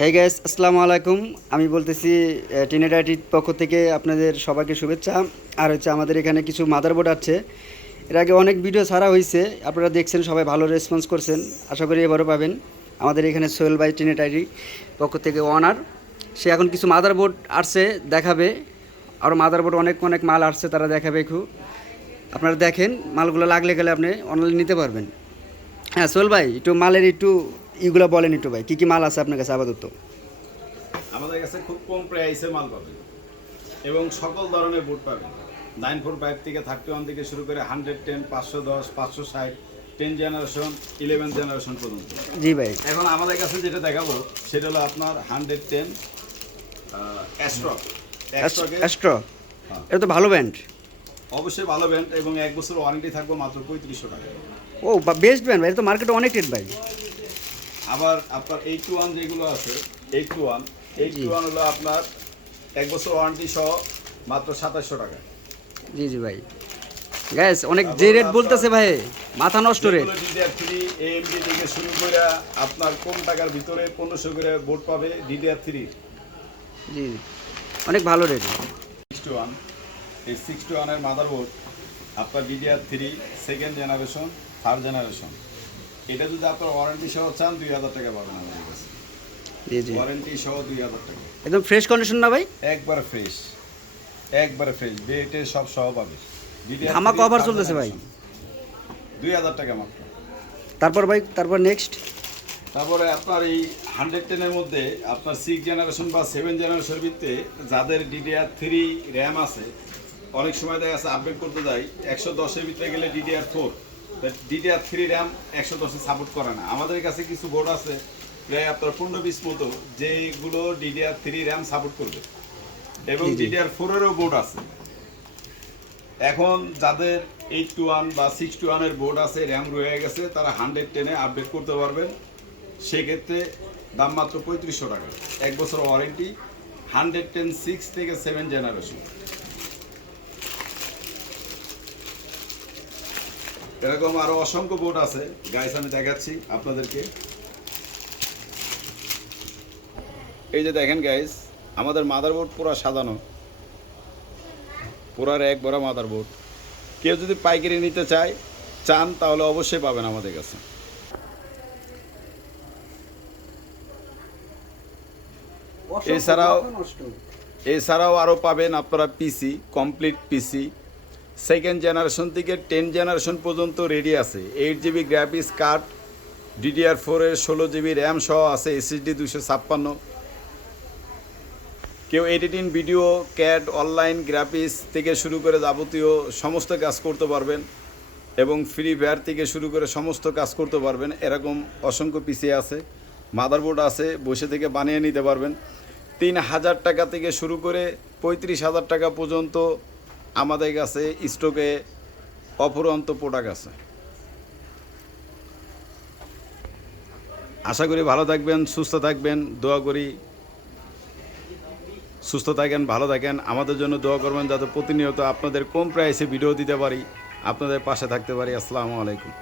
হ্যাঁ গাইস, আসসালামু আলাইকুম। আমি বলতেছি টিনেডাইটির পক্ষ থেকে আপনাদের সবাইকে শুভেচ্ছা। আর হচ্ছে আমাদের এখানে কিছু মাদারবোর্ড আছে। এর আগে অনেক ভিডিও ছাড়া হয়েছে, আপনারা দেখছেন, সবাই ভালো রেসপন্স করছেন। আশা করি এবারও পাবেন। আমাদের এখানে সোহেল ভাই টিনেডাইটি পক্ষ থেকে ওনার, সে এখন কিছু মাদারবোর্ড আসছে দেখাবে। আর মাদারবোর্ড অনেক অনেক মাল আসছে, তারা দেখাবে একটু। আপনারা দেখেন, মালগুলো লাগলে গেলে আপনি অনলাইন নিতে পারবেন। হ্যাঁ সোহেল ভাই, একটু মালের একটু ইগুলো বলেন একটু ভাই, কী কী মাল আছে আপনার কাছে আপাতত? আমাদের কাছে খুব কম প্রাইসে মাল পাবেন এবং সকল ধরনের বুট পাবেন। 945 থেকে 31 থেকে শুরু করে 110, 510, 560, 10 জেনারেশন, 11 জেনারেশন পর্যন্ত। জি ভাই। এখন আমাদের কাছে যেটা দেখাবো সেটা হলো আপনার 110 অ্যাস্ট্রক। অ্যাস্ট্রো, এটা তো ভালো ব্যান্ড। অবশ্যই ভালো ব্যান্ড এবং 1 বছর ওয়ারেন্টি থাকবে মাত্র 3500 টাকা। ও বেস্ট ব্যান্ড ভাই, এটা তো মার্কেটে অনেক রেট ভাই। আবার আপনার 81 যেগুলো আছে, 81 হলো আপনার 1 বছর ওয়ারেন্টি সহ মাত্র 2700 টাকা। জি জি ভাই। গ্যাস অনেক যে রেট বলতেছে ভাই, মাথা নষ্ট রেট। DDR3 AMD থেকে শুরু করে আপনার কম টাকার ভিতরে 1500 করে বোর্ড পাবে DDR3 জি, অনেক ভালো রেট। 61। এই 61 এর মাদারবোর্ড আপনার DDR3 second generation, third generation. এটা যদি আপনার ওয়ারেন্টি সহ চান 2000 টাকা পাবেন আমাদের কাছে। জি জি, ওয়ারেন্টি সহ 2000 টাকা। একদম ফ্রেশ কন্ডিশন না ভাই? একবারে ফ্রেশ, একবারে ফ্রেশ, বেটে সব সহ পাবে। ধামাকা অফার চলতেছে ভাই। 2000 টাকা মাত্র। তারপর ভাই, তারপর নেক্সট। তারপরে আপনার এই 110 এর মধ্যে আপনার 6 জেনারেশন বা 7 জেনারেশনের ভিত্তিতে যাদের DDR3 র্যাম আছে, অনেক সময় দেখা যাচ্ছে আপডেট করতে যাই 110 এর ভিতরে গেলে DDR4, DDR3 র্যাম 110 এ সাপোর্ট করে না। আমাদের কাছে কিছু বোর্ড আছে প্রায় আপনার 15-20 মতো, যেগুলো DDR3 র্যাম সাপোর্ট করবে এবং DDR4 এরও বোর্ড আছে। এখন যাদের 81 বা 61 এর বোর্ড আছে, র্যাম রয়ে গেছে, তারা 110 এ আপডেট করতে পারবেন। সেক্ষেত্রে দাম মাত্র 3500 টাকা, 1 বছর ওয়ারেন্টি, 110 6 থেকে 7 জেনারেশন। এরকম আরো অসংখ্য বোর্ড আছে গাইস, আমি দেখাচ্ছি আপনাদেরকে। এই যে দেখেন গাইস, আমাদের মাদারবোর্ড পুরো সাজানো, পুরো এক ভরা মাদারবোর্ড। কেউ যদি পাইকারি নিতে চান তাহলে অবশ্যই পাবেন আমাদের কাছে। এছাড়াও আরও পাবেন আপনারা পিসি, কমপ্লিট পিসি সেকেন্ড জেনারেশন থেকে 10 জেনারেশন পর্যন্ত রেডি আছে। 8GB গ্রাফিক্স কার্ড, DDR4 এর 16GB র্যাম সহ আছে, SSD 256। কেউ editing, video, CAD, online graphics থেকে শুরু করে যাবতীয় সমস্ত কাজ করতে পারবেন এবং ফ্রি ফায়ার থেকে শুরু করে সমস্ত কাজ করতে পারবেন। এরকম অসংখ্য পিসি আছে, মাদারবোর্ড আছে, বসে থেকে বানিয়ে নিতে পারবেন। 3000 টাকা থেকে শুরু করে 35,000 টাকা পর্যন্ত আমাদের কাছে স্টকে অফুরন্ত প্রোডাক্ট আছে। আশা করি ভালো থাকবেন, সুস্থ থাকবেন, দোয়া করি সুস্থ থাকেন, ভালো থাকেন। আমাদের জন্য দোয়া করবেন যাতে প্রতিনিয়ত আপনাদের কম প্রাইসে ভিডিও দিতে পারি, আপনাদের পাশে থাকতে পারি। আসসালামু আলাইকুম।